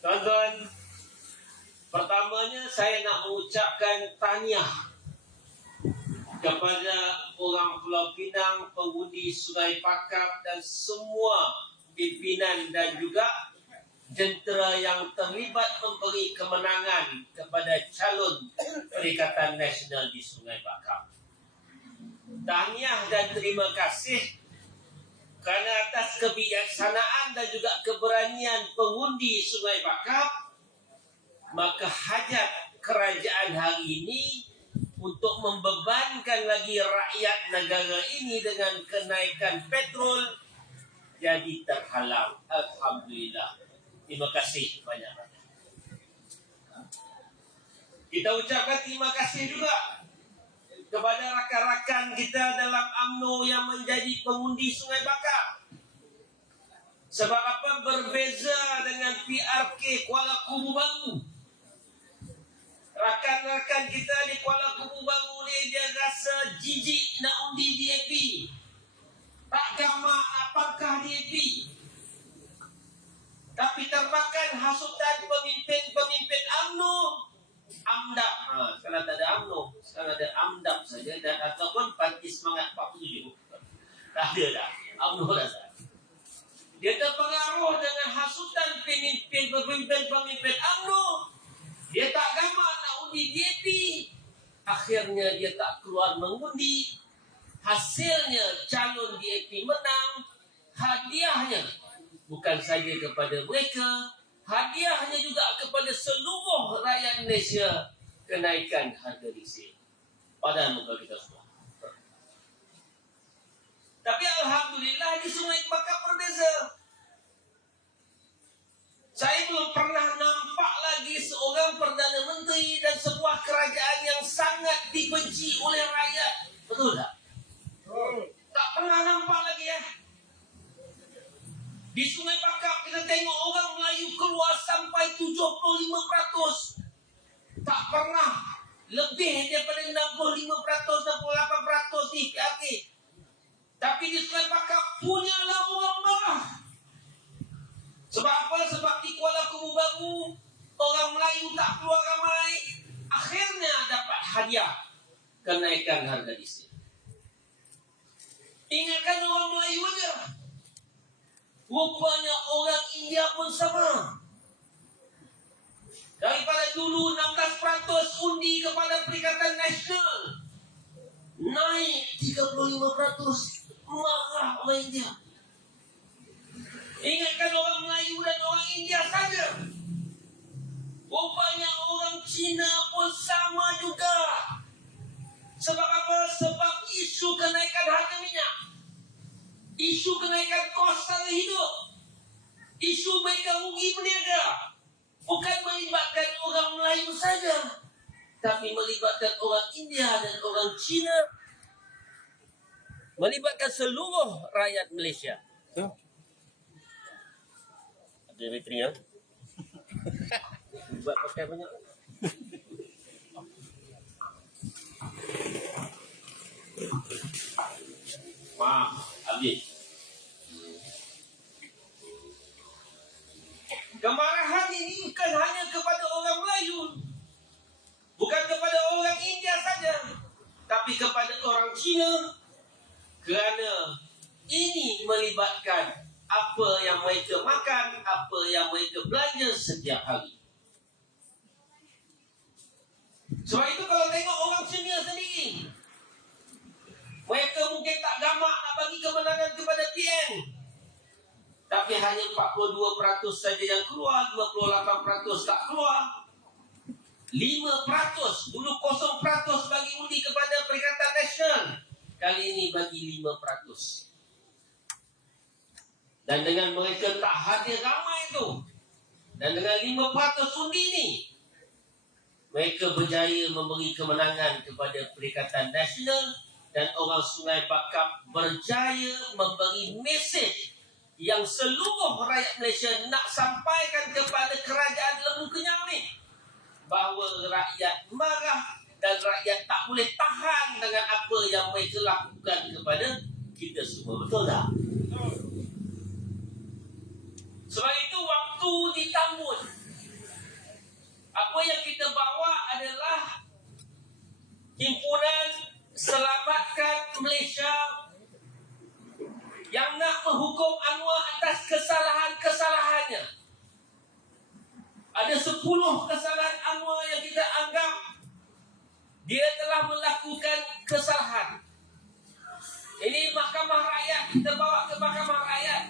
Tuan-tuan, pertamanya saya nak mengucapkan tahniah kepada orang Pulau Pinang, pengundi Sungai Pakap dan semua pimpinan dan juga jentera yang terlibat memberi kemenangan kepada calon Perikatan Nasional di Sungai Pakap. Tahniah dan terima kasih kerana atas kebijaksanaan dan juga keberanian pengundi Sungai Pakap, maka hajat kerajaan hari ini untuk membebankan lagi rakyat negara ini dengan kenaikan petrol jadi terhalang. Alhamdulillah. Terima kasih banyak-banyak. Kita ucapkan terima kasih juga kepada rakan-rakan kita dalam UMNO yang menjadi pengundi Sungai Pakap. Sebab apa? Berbeza dengan PRK Kuala Kubu Baru. Rakan-rakan kita di Kuala Kubu Baru ni dia rasa jijik nak undi DAP. Tak gamak apakah DAP. Tapi termakan hasutan pemimpin-pemimpin UMNO. AMDAP. Sekarang tak ada UMNO, sekarang ada AMDAP saja, dan ataupun Parti Semangat 47. Tak ada dah. UMNO dah tak. Dia terpengaruh dengan hasutan pemimpin UMNO. Dia tak gamak nak undi DAP. Akhirnya dia tak keluar mengundi. Hasilnya calon DAP menang. Hadiahnya bukan saja kepada mereka, hadiahnya juga kepada seluruh rakyat Malaysia, kenaikan harga diesel pada muka kita semua. Tapi alhamdulillah di Sungai Pakap berbeza. Saya belum pernah nampak lagi seorang Perdana Menteri dan sebuah kerajaan yang sangat dibenci oleh rakyat. Betul tak? Tak pernah nampak lagi ya. Di Sungai Pakap kita tengok orang Melayu keluar sampai 75%. Tak pernah lebih daripada 65%, 68% di PRK. Tapi di Sungai Pakap punyalah orang marah. Sebab apa? Sebab di Kuala Kubu Baru orang Melayu tak keluar ramai. Akhirnya dapat hadiah kenaikan harga diesel. Ingatkan orang Melayu aja. Rupanya orang India pun sama. Daripada dulu 16% undi kepada Perikatan Nasional, naik 35%. Marah orang India. Ingatkan orang Melayu dan orang India saja. Rupanya orang Cina pun sama juga. Sebab apa? Sebab isu kenaikan harga minyak, isu kenaikan kos sara hidup, isu mereka rugi berniaga, bukan melibatkan orang Melayu saja, tapi melibatkan orang India dan orang Cina, melibatkan seluruh rakyat Malaysia. Ada bateri ya? Buat pakai banyak. Wah, habis. Kemarahan ini bukan hanya kepada orang Melayu, bukan kepada orang India saja, tapi kepada orang Cina, kerana ini melibatkan apa yang mereka makan, apa yang mereka belanja setiap hari. Sebab itu kalau tengok orang Cina sendiri, mereka mungkin tak gamak nak bagi kemenangan kepada PN, tapi hanya 42% saja yang keluar, 58% tak keluar. 5%, dulu 0% bagi undi kepada Perikatan Nasional, kali ini bagi 5%. Dan dengan mereka tak hadir ramai itu, dan dengan 5% undi ini, mereka berjaya memberi kemenangan kepada Perikatan Nasional, dan orang Sungai Pakap berjaya memberi mesej yang seluruh rakyat Malaysia nak sampaikan kepada kerajaan Lembu Kenyang ni, bahawa rakyat marah dan rakyat tak boleh tahan dengan apa yang mereka lakukan kepada kita semua. Betul tak? Sebab itu waktu di Tambun Ada 10 kesalahan Anwar yang kita anggap dia telah melakukan kesalahan. Ini mahkamah rakyat, kita bawa ke mahkamah rakyat.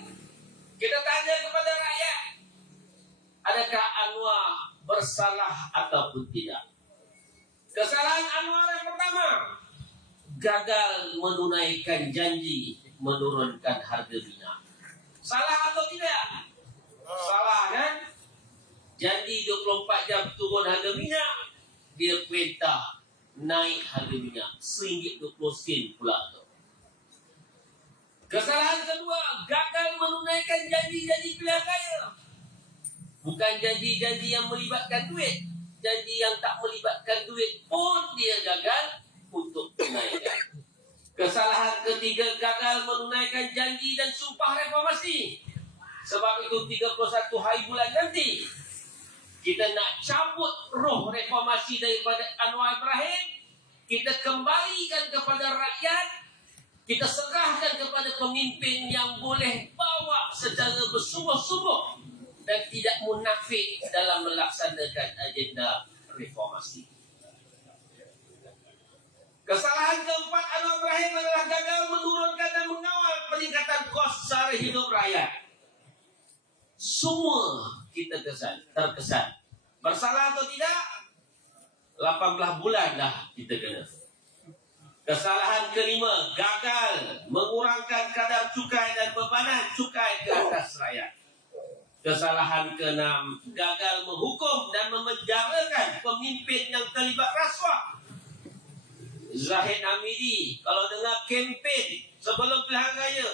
Kita tanya kepada rakyat, adakah Anwar bersalah ataupun tidak? Kesalahan Anwar yang pertama, gagal menunaikan janji menurunkan harga minyak. Salah atau tidak? Salah kan? Janji 24 jam turun harga minyak, dia perintah naik harga minyak RM1.20 pula tu. Kesalahan kedua, gagal menunaikan janji-janji pilihan raya. Bukan janji-janji yang melibatkan duit, janji yang tak melibatkan duit pun dia gagal untuk tunaikan. Kesalahan ketiga, gagal menunaikan janji dan sumpah reformasi. Sebab itu 31 hari bulan nanti kita nak cabut roh reformasi daripada Anwar Ibrahim. Kita kembalikan kepada rakyat. Kita serahkan kepada pemimpin yang boleh bawa secara bersungguh-sungguh dan tidak munafik dalam melaksanakan agenda reformasi. Kesalahan keempat Anwar Ibrahim adalah gagal menurunkan dan mengawal peningkatan kos sara hidup rakyat. Semua kita terkesan. Bersalah atau tidak? 18 bulan dah kita kena. Kesalahan kelima, gagal mengurangkan kadar cukai dan bebanan cukai ke atas rakyat. Kesalahan keenam, gagal menghukum dan memenjarakan pemimpin yang terlibat rasuah. Zahid Hamidi, kalau dengar kempen sebelum pilihan raya,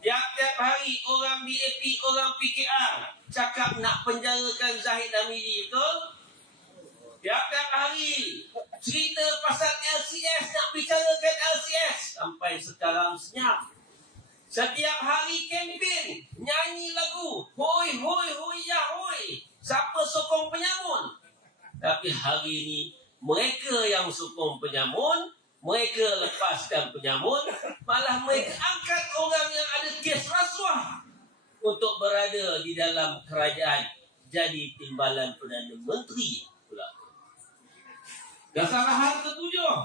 tiap-tiap hari orang BAP, orang PKR cakap nak penjarakan Zahid Hamidi, betul? Tiap-tiap hari cerita pasal LCS, nak bicarakan LCS. Sampai sekarang senyap. Setiap hari kempen, nyanyi lagu hoi hoi hoi ya hoi, siapa sokong penyamun. Tapi hari ini mereka yang sokong penyamun, mereka lepaskan penyamun, malah mereka angkat orang yang ada kes rasuah untuk berada di dalam kerajaan jadi timbalan Perdana Menteri pula. Kesalahan ketujuh,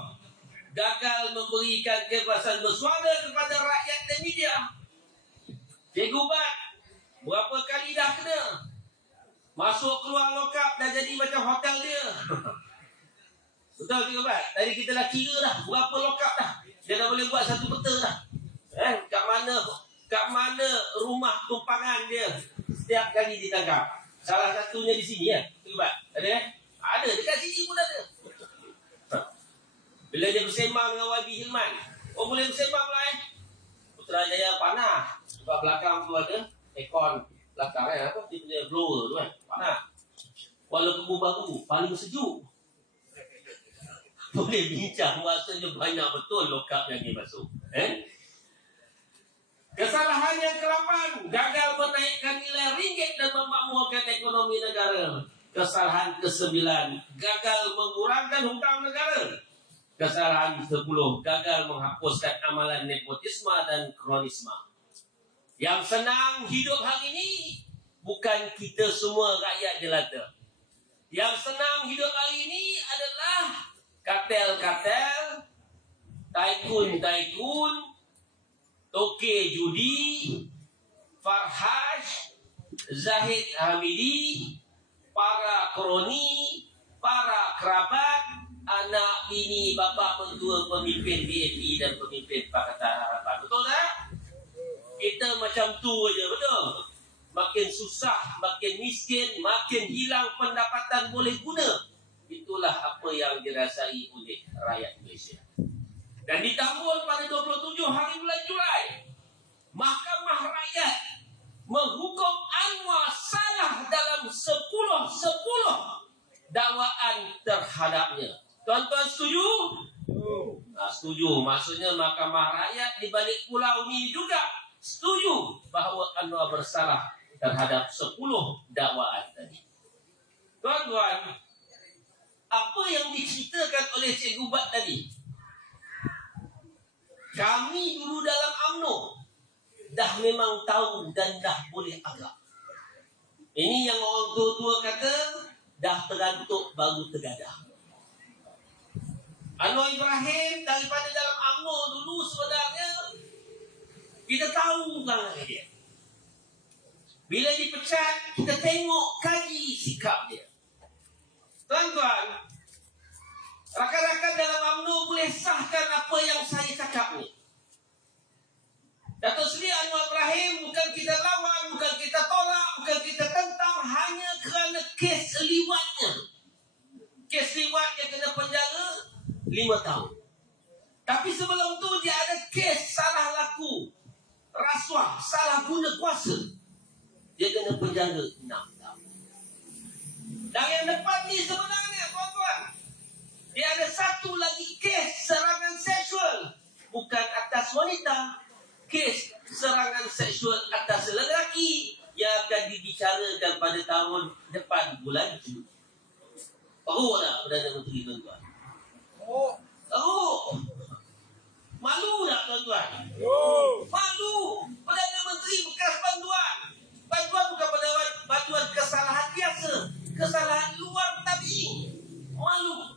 gagal memberikan kebebasan bersuara kepada rakyat dan media. Cikgu Bat berapa kali dah kena, masuk keluar lokap dah jadi macam hotel dia. Betul Cikgu Bat? Tadi kita dah kira dah berapa lokap dah. Dia dah boleh buat satu peta dah. Kat mana rumah tumpangan dia setiap kali ditangkap. Salah satunya di sini ya, Cikgu Bat. Ada kan? Ada, dekat sini pun ada. Bila dia bersembang dengan YB Hilman, oh boleh bersembang pula Putrajaya panah. Sebab belakang tu ada aircon belakang apa dia punya blower tu kan, panah. Walaupun baru, paling sejuk. Boleh bincang, rasanya banyak betul lokap yang dia masuk. Kesalahan yang ke-8, gagal menaikkan nilai ringgit dan memakmurkan ekonomi negara. Kesalahan ke-9, gagal mengurangkan hutang negara. Kesalahan 10, gagal menghapuskan amalan nepotisme dan kronisme. Yang senang hidup hari ini bukan kita semua rakyat jelata. Yang senang hidup hari ini adalah kartel-kartel, tycoon, toke judi, Farhaj, Zahid Hamidi, para kroni, para kerabat, anak, bini, bapa, mentua, pemimpin BAP dan pemimpin Pakatan Harapan. Betul tak? Kita macam tu aja, betul? Makin susah, makin miskin, makin hilang pendapatan boleh guna. Itulah apa yang dirasai oleh rakyat Malaysia. Dan ditambah pada 27 hari bulan Julai, Mahkamah Rakyat menghukum Anwar salah dalam 10 dakwaan terhadapnya. Tuan-tuan setuju? Setuju. Maksudnya Mahkamah Rakyat di balik pulau ini juga setuju bahawa Anwar bersalah terhadap 10 dakwaan tadi. Tuan-tuan, apa yang diceritakan oleh Cikgu Bat tadi, kami dulu dalam UMNO dah memang tahu dan dah boleh agak. Ini yang orang tua-tua kata, dah terantuk baru tergadah. Anwar Ibrahim daripada dalam UMNO dulu sebenarnya kita tahu kan dia. Bila dipecat, kita tengok kaji sikap dia. Tuan-tuan, rakan-rakan dalam UMNO boleh sahkan apa yang saya cakap ni. Datuk Seri Anwar Ibrahim bukan kita lawan, bukan kita tolak, bukan kita tentang, hanya kerana kes liwatnya. Kes liwat yang kena penjara 5 tahun. Tapi sebelum tu dia ada kes salah laku, rasuah, salah guna kuasa. Dia kena penjara 6 tahun. Dan yang depan ni sebenarnya, tuan-tuan, dia ada satu lagi kes serangan seksual. Bukan atas wanita, kes serangan seksual atas lelaki yang akan dibicarakan pada tahun depan bulan Jun. Tahu tak Perdana Menteri, tuan-tuan? Tahu. Malu tak, tuan-tuan? Malu. Perdana Menteri bekas bantuan. Bantuan bukan bantuan kesalahan biasa, kesalahan luar tabi'i. Malu.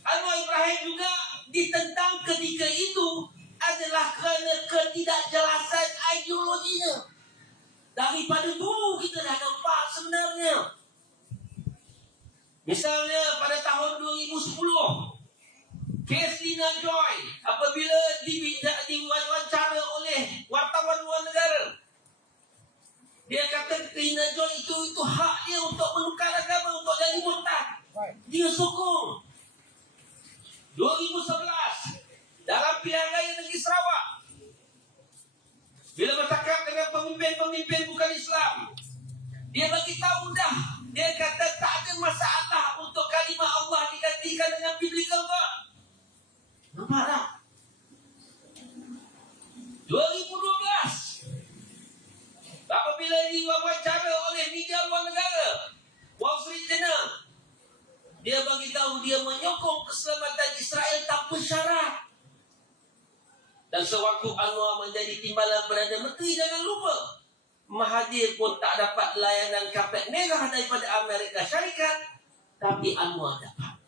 Anwar Ibrahim juga ditentang ketika itu adalah kerana ketidakjelasan ideologinya. Daripada dulu kita dah nampak sebenarnya. Misalnya pada tahun 2010, kes Lina Joy apabila diwawancara oleh wartawan luar negara, dia kata Lina Joy itu hak dia untuk menukar agama, untuk jadi murtad. Dia sokong. 2011 dalam pilihan raya negeri Sarawak, bila bercakap dengan pemimpin-pemimpin bukan Islam, dia bagi tahu dah, dia kata tak ada masalah untuk kalimah Allah digantikan dengan biblical God. Nampak tak? 2012 apabila diwawancara oleh media luar negara, Wall Street Journal, dia bagi tahu dia menyokong keselamatan Israel tanpa syarat. Dan sewaktu Anwar menjadi timbalan Perdana Menteri, jangan lupa, Mahathir pun tak dapat layanan kapet merah daripada Amerika Syarikat, tapi Anwar dapat.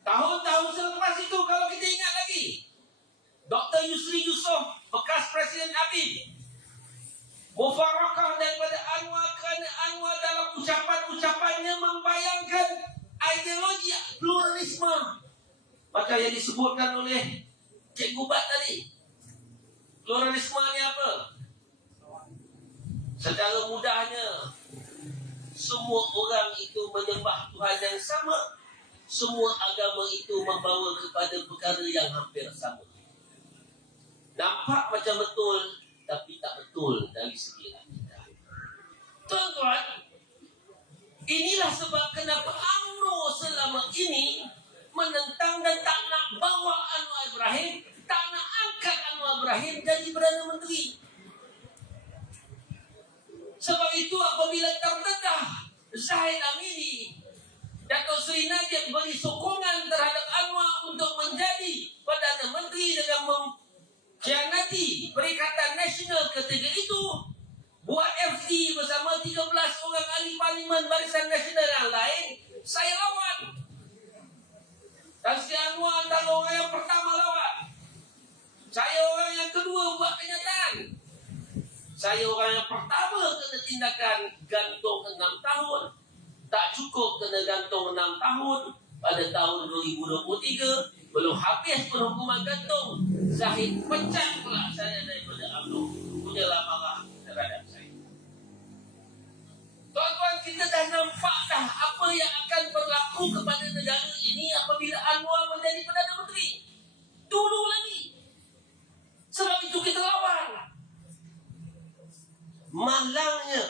Tahun-tahun selepas itu, kalau kita ingat lagi, Dr. Yusri Yusof, bekas Presiden ABIN, mufarakah daripada Anwar kerana Anwar dalam ucapan-ucapannya membayangkan ideologi pluralisme. Macam yang disebutkan oleh Cikgu Bat tadi. Pluralisme ni apa? Secara mudahnya, semua orang itu menyembah Tuhan yang sama. Semua agama itu membawa kepada perkara yang hampir sama. Nampak macam betul, tapi tak betul dari segi akidah. Tuan-tuan, inilah sebab kenapa UMNO selama ini menentang dan tak nak bawa Anwar Ibrahim, tak nak angkat Anwar Ibrahim jadi Perdana Menteri. Sebab itu apabila terdedah Zahid Hamidi, Datuk Seri Najib beri sokongan terhadap Anwar untuk menjadi Perdana Menteri dengan mengkhianati Perikatan Nasional ketiga itu, buat FD bersama 13 orang ahli parlimen Barisan Nasional yang lain, saya lawan. Dan si Anwar antara orang yang pertama lawan. Saya orang yang kedua buat kenyataan. Saya orang yang pertama kena tindakan gantung 6 tahun. Tak cukup kena gantung 6 tahun. Pada tahun 2023, belum habis penghukuman gantung, Zahid pecat pula saya daripada UMNO. Punyalah marah terhadap saya. Tuan-tuan, kita dah nampak dah apa yang akan berlaku kepada negara ini apabila Anwar menjadi Perdana Menteri. Dulu lagi. Sebab itu kita lawan. Malangnya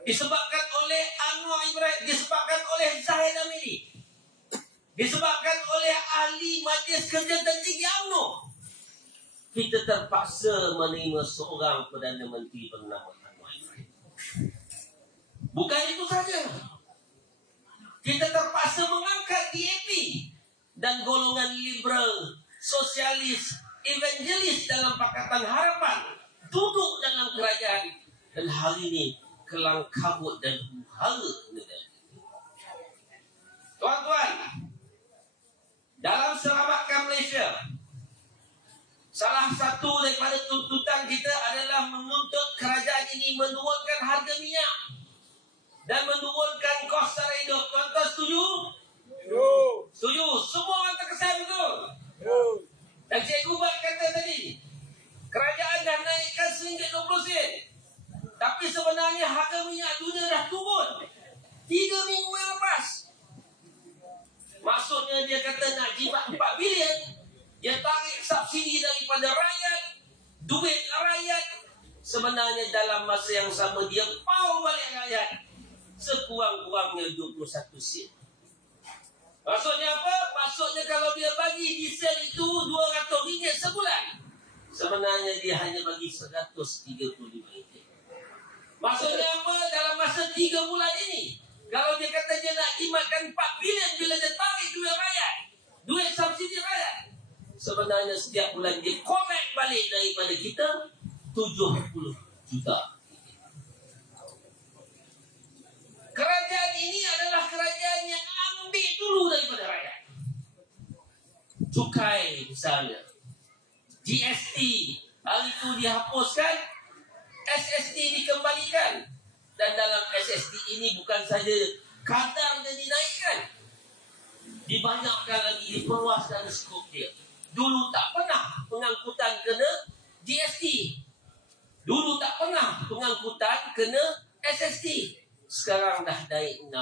disebabkan oleh Anwar Ibrahim, disebabkan oleh Zahid Hamidi, disebabkan oleh ahli Majlis Kerja Tertinggi UMNO, kita terpaksa menerima seorang Perdana Menteri bernama Anwar Ibrahim. Bukan itu saja, kita terpaksa mengangkat DAP dan golongan liberal, sosialis, evangelis dalam Pakatan Harapan duduk dalam kerajaan. Dan hari ini kelang kabut dan huru negara. Tuan-tuan, dalam selamatkan Malaysia, salah satu daripada tuntutan kita adalah menuntut kerajaan ini menurunkan harga minyak dan menurunkan kos sara hidup. Tuan-tuan setuju? Setuju. Semua orang terkesan betul. Dan Cikgu Bat kata tadi, kerajaan dah naikkan RM1.20. Tapi sebenarnya harga minyak dunia dah turun 3 minggu yang lepas. Maksudnya dia kata nak jimat 4 bilion. Dia tarik subsidi daripada rakyat, duit rakyat. Sebenarnya dalam masa yang sama dia pau balik rakyat sekurang-kurangnya 21 sen. Maksudnya apa? Maksudnya kalau dia bagi diesel itu RM200 sebulan, sebenarnya dia hanya bagi RM135. Maksudnya apa? Dalam masa 3 bulan ini, kalau dia kata dia nak jimatkan 4 bilion bila dia tarik duit rakyat, duit subsidi rakyat, sebenarnya setiap bulan dia collect balik daripada kita 70 juta. Kerajaan ini adalah kerajaan yang ambil dulu daripada rakyat. Cukai misalnya, GST hari itu dihapuskan, SST dikembalikan. Dan dalam SST ini bukan saja kadar yang dinaikkan, dibanyakkan lagi, diperluaskan skop dia. Dulu tak pernah pengangkutan kena GST. Dulu tak pernah pengangkutan kena SST. Sekarang dah naik 6%.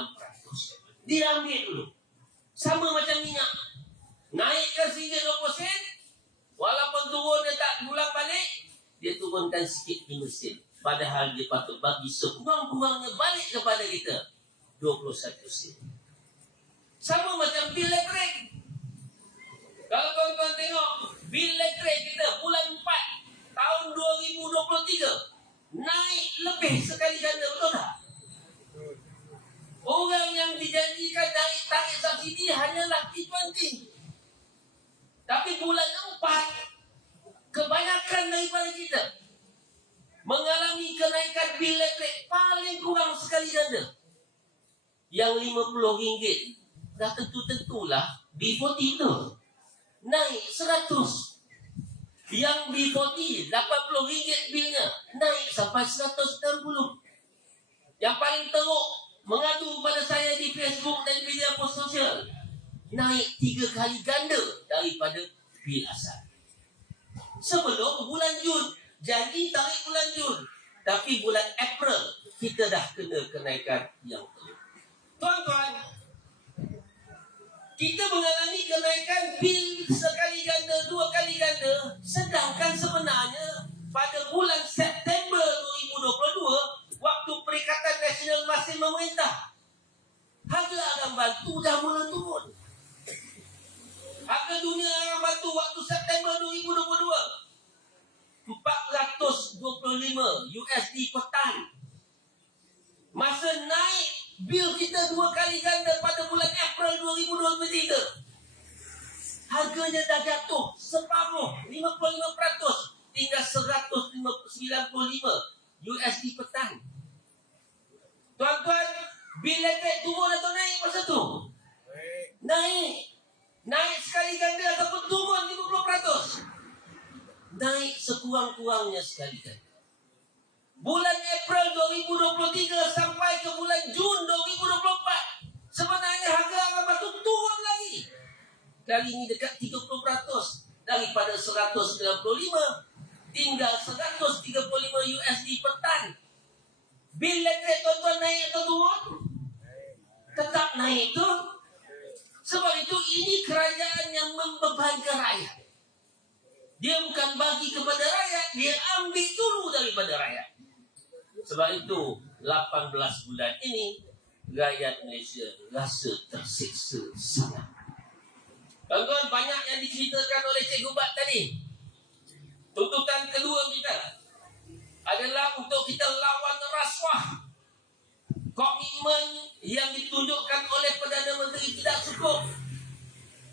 Dia ambil dulu. Sama macam minyak. Naikkan RM1.20, walaupun turun dia tak ulang balik, dia turunkan sikit 5 sen. Padahal dia patut bagi sekurang-kurangnya balik kepada kita 21 sen. Sama macam bil elektrik. Kalau tuan-tuan tengok bil elektrik kita bulan 4 tahun 2023 naik lebih sekali ganda, betul tak? Orang yang dijanjikan naik tarik subsidi hanyalah T20. Tapi bulan 4 kebanyakan daripada kita mengalami kenaikan bil elektrik paling kurang sekali ganda. Yang RM50 dah tentu-tentulah B40 tu naik 100. Yang B40 RM80 bilnya naik sampai 160. Yang paling teruk mengadu pada saya di Facebook dan media sosial, naik 3 kali ganda daripada bil asal. Sebelum bulan Jun, janji tarik bulan Jun, tapi bulan April kita dah kena kenaikan yang teruk. Tuan-tuan, kita mengalami kenaikan bil sekali ganda, 2 kali ganda, sedangkan sebenarnya pada bulan September 2022, waktu Perikatan Nasional masih memerintah, harga arang batu dah mula turun. Harga dunia arang batu waktu September 2022 $425 per tan. Masa naik bil kita 2 kali ganda pada bulan April 2023, harganya dah jatuh separuh, 55%, tinggal $195 per tan. Tuan-tuan, bil elektrik turun atau naik masa tu? Naik. Naik sekali ganda ataupun turun 50%. Naik sekurang-kurangnya sekali ganda. Bulan April 2023 sampai ke bulan Jun 2024, sebenarnya harga arang batu turun lagi. Kali ini dekat 30%, daripada 195 tinggal $135 per tan. Bil elektrik tuan-tuan naik atau turun? Tetap naik tu. Sebab itu ini kerajaan yang membebankan rakyat. Dia bukan bagi kepada rakyat, dia ambil dulu daripada rakyat. Sebab itu 18 bulan ini rakyat Malaysia rasa tersiksa sangat. Tuan-tuan, banyak yang diceritakan oleh Cikgu Bat tadi. Tuntutan kedua kita adalah untuk kita lawan rasuah. Komitmen yang ditunjukkan oleh Perdana Menteri tidak cukup.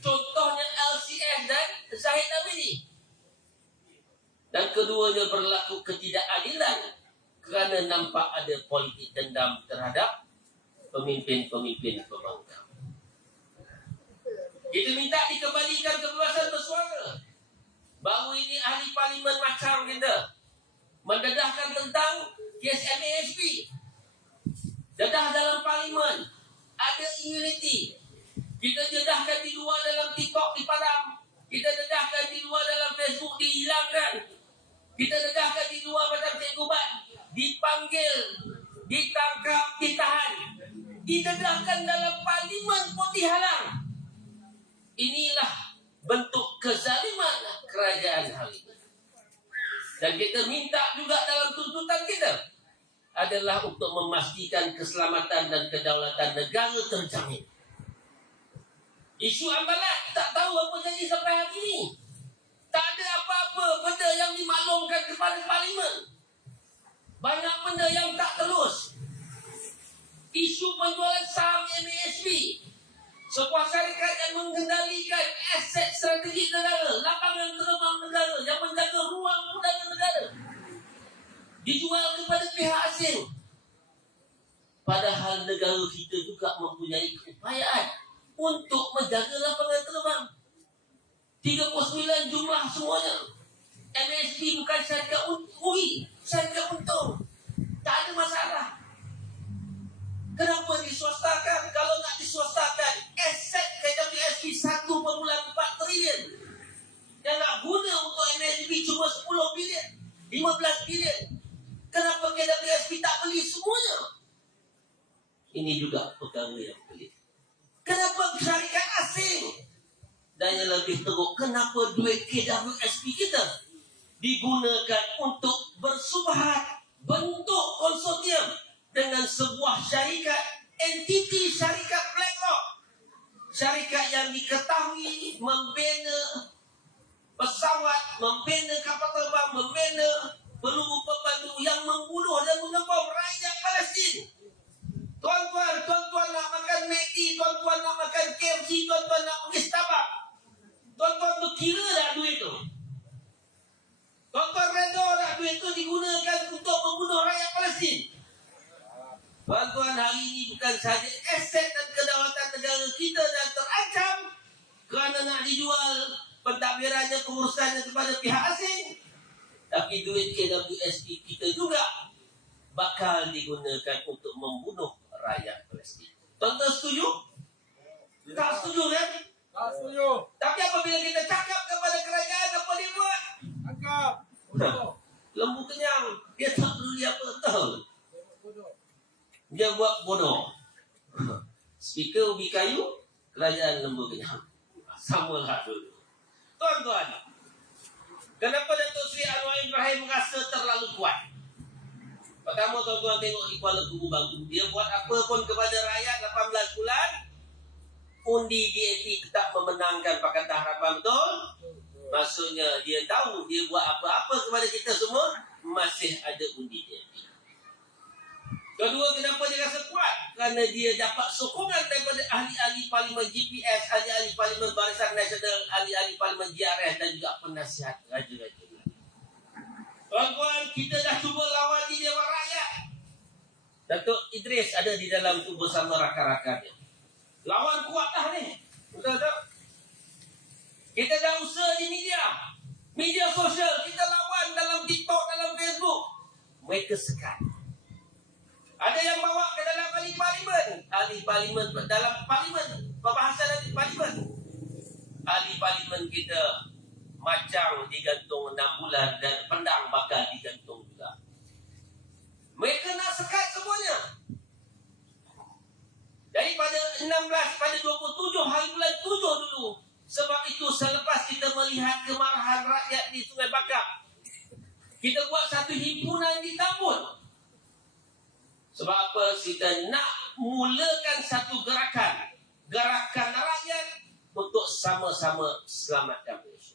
Contohnya LCS dan Zahid Nabili. Dan keduanya berlaku ketidakadilan kerana nampak ada politik dendam terhadap pemimpin-pemimpin pembangkang. Kita minta dikembalikan kebebasan bersuara. Baru ini ahli parlimen macam kita mendedahkan tentang kes MASP. Dedah dalam parlimen ada immunity. Kita dedahkan di luar dalam TikTok dipadam. Kita dedahkan di luar dalam Facebook dihilangkan. Kita dedahkan di luar macam Cikgu Bat, dipanggil, ditangkap, ditahan. Didedahkan dalam parlimen pun dihalang. Inilah bentuk kezaliman kerajaan hari ini. Dan kita minta juga dalam tuntutan kita adalah untuk memastikan keselamatan dan kedaulatan negara terjamin. Isu ambalat tak tahu apa jadi sampai hari ini. Tak ada apa-apa benda yang dimaklumkan kepada parlimen. Banyak benda yang tak terus. Isu penjualan saham MASP, sebuah syarikat yang mengendalikan aset strategik negara, lapangan terbang negara, yang menjaga ruang udara negara, dijual kepada pihak asing. Padahal negara kita juga mempunyai keupayaan untuk menjaga lapangan terbang. 39 jumlah semuanya. MASP bukan syarikat rugi, syarikat untung. Tak ada masalah. Kenapa diswastakan? Kalau nak diswastakan, aset KWSP 1.4 triliun. Yang nak guna untuk MASP cuma 10 bilion, 15 bilion. Kenapa KWSP tak beli semuanya? Ini juga perkara yang pelik. Kenapa syarikat asing? Dan yang lebih teruk, kenapa duit KWSP kita digunakan untuk bersubhat bentuk konsortium dengan sebuah syarikat, entiti syarikat BlackRock, syarikat yang diketahui membina pesawat, membina kapal terbang, membina peluru pembantu yang membunuh dan mengebom rakyat Palestin. Tuan-tuan nak makan McD, tuan-tuan nak makan KFC, tuan-tuan nak pergi Starbucks. Tuan-tuan tu kira dah duit tu. Tuan-tuan redha dah duit tu digunakan untuk membunuh rakyat Palestin. Tuan-tuan, hari ini bukan sahaja aset dan kedaulatan negara kita yang terancam kerana nak dijual pentadbirannya, pengurusannya kepada pihak asing, tapi duit KWSP kita juga bakal digunakan untuk membunuh rakyat Palestin. Tuan-tuan setuju? Tak setuju kan? Tak setuju. Tapi apabila kita cakap kepada kerajaan, apa dia buat? Tangkap. Lembu kenyang. Dia tak peduli apa tahu. Dia buat bodoh. Speaker ubi kayu, kerajaan lembu kenyang. Samalah dulu. Tuan-tuan, kenapa Datuk Seri Anwar Ibrahim merasa terlalu kuat? Pertama, tuan-tuan tengok di Kuala Kubu Bangku. Dia buat apa pun kepada rakyat 18 bulan. Undi DAP tetap memenangkan Pakatan Harapan, betul? Maksudnya dia tahu dia buat apa-apa kepada kita semua, masih ada undi DAP. Kedua, kenapa dia rasa kuat? Kerana dia dapat sokongan daripada ahli-ahli parlimen GPS, ahli-ahli parlimen Barisan Nasional, ahli-ahli parlimen GRS dan juga penasihat raja-raja. Tuan-tuan, kita dah cuba lawan di Dewan Rakyat. Datuk Idris ada di dalam tu bersama rakan-rakannya. Lawan kuatlah ni. Betul tak? Kita dah usaha di media sosial. Kita lawan dalam TikTok, dalam Facebook. Mereka sekat. Ada yang bawa ke dalam ahli parlimen dalam parlimen, perbahasan ahli parlimen. Ahli parlimen kita macam digantung 6 bulan dan pedang bakal digantung juga. Mereka nak sekat semuanya. Jadi pada 27 hari bulan 7 dulu. Sebab itu selepas kita melihat kemarahan rakyat di Sungai Bakar, kita buat satu himpunan di Tambun. Sebab apa? Kita nak mulakan satu gerakan rakyat untuk sama-sama selamatkan Malaysia.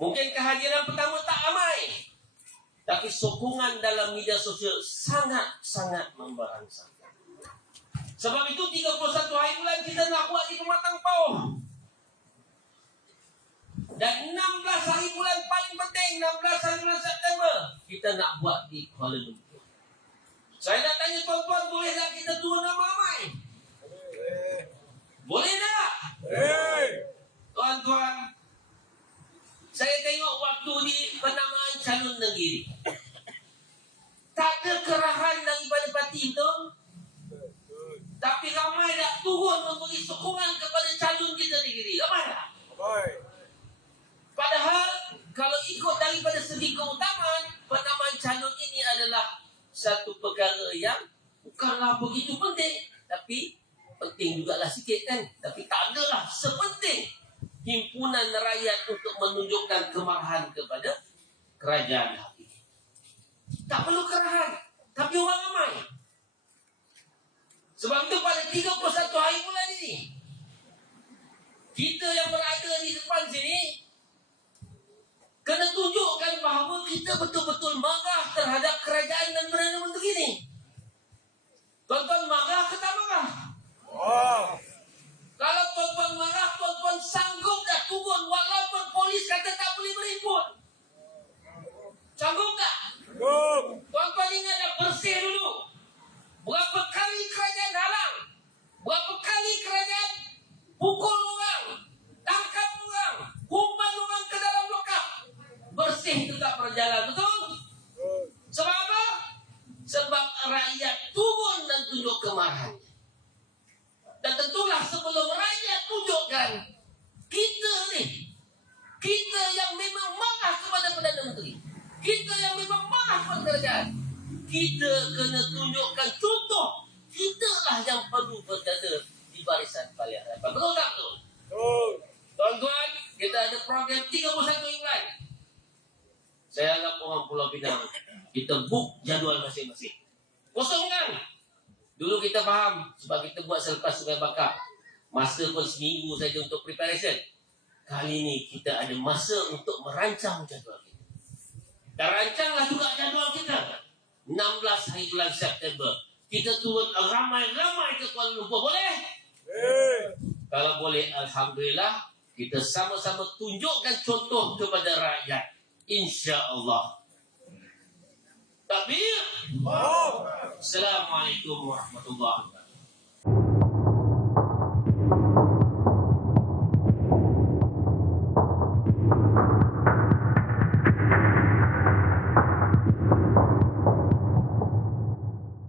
Mungkin kehadiran pertama tak ramai, tapi sokongan dalam media sosial sangat-sangat memberangsang. Sebab itu 31 hari bulan kita nak buat di Pematang Pauh. Dan 16 hari bulan paling penting, 16 hari bulan September, kita nak buat di Kuala Lumpur. Saya nak tanya tuan-tuan, boleh tak kita turun ramai-ramai? Boleh tak? Tuan-tuan, saya tengok waktu di penamaan calon negeri. Tak ada kerahan daripada parti itu. Tapi ramai tak turun memberi sokongan kepada calon kita negeri. Ramai tak? Padahal kalau ikut daripada segi keutamaan, penamaan calon ini adalah satu perkara yang bukanlah begitu penting, tapi penting jugalah sikit kan. Tapi tak adalah sepenting himpunan rakyat untuk menunjukkan kemarahan kepada kerajaan hari ini. Tak perlu kerahan, tapi orang ramai. Sebab itu pada 31 hari bulan ini, kita yang berada di depan sini kena tunjukkan bahawa kita betul-betul marah terhadap kerajaan dan Perdana Menteri ini. Tuan-tuan marah ke tak marah? Kalau tuan-tuan marah, tuan-tuan sanggup dah turun walaupun polis kata tak boleh berhimpun? Sanggup tak? Tuan-tuan ingat dah bersih dulu. Berapa kali kerajaan halang? Berapa kali kerajaan pukul orang, tangkap orang, kumpan orang ke dalam lokap? Bersih tetap berjalan, betul? Sebab apa? Sebab rakyat turun dan tunjuk kemarahan. Dan tentulah sebelum rakyat tunjukkan, kita ni, kita yang memang marah kepada Perdana Menteri, kita yang memang marah kepada kerajaan, kita kena tunjukkan contoh. Kita lah yang perlu berada di barisan paling hadapan. Betul tak betul? Tuan-tuan, kita ada program 31 Imran. Saya anggap orang Pulau Pinang, kita book jadual masing-masing. Kosongkan. Dulu kita faham, sebab kita buat selepas Sungai Bakar. Masa pun seminggu saja untuk preparation. Kali ini kita ada masa untuk merancang jadual kita. Dan rancanglah juga jadual kita. 16 hari bulan September. Kita turun ramai-ramai ke Kuala Lumpur. Boleh? Kalau boleh, Alhamdulillah. Kita sama-sama tunjukkan contoh kepada rakyat. InsyaAllah. Takbir. Assalamualaikum warahmatullahi wabarakatuh.